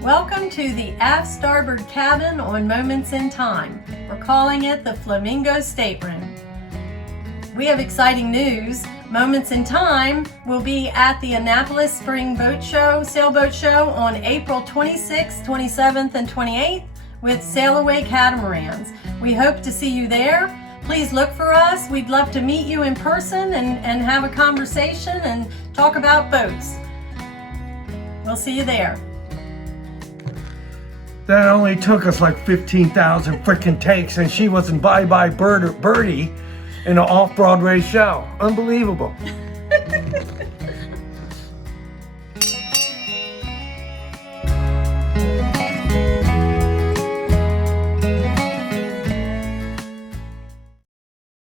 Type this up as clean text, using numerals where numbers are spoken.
Welcome to the aft starboard cabin on Moments in Time. We're calling it the Flamingo Stateroom. We have exciting news. Moments in Time will be at the Annapolis Spring Boat Show, Sailboat Show on April 26th, 27th, and 28th with Sail Away Catamarans. We hope to see you there. Please look for us. We'd love to meet you in person and have a conversation and talk about boats. We'll see you there. That only took us like 15,000 freaking takes, and she wasn't Bye Bye Birdie in an off-Broadway show. Unbelievable.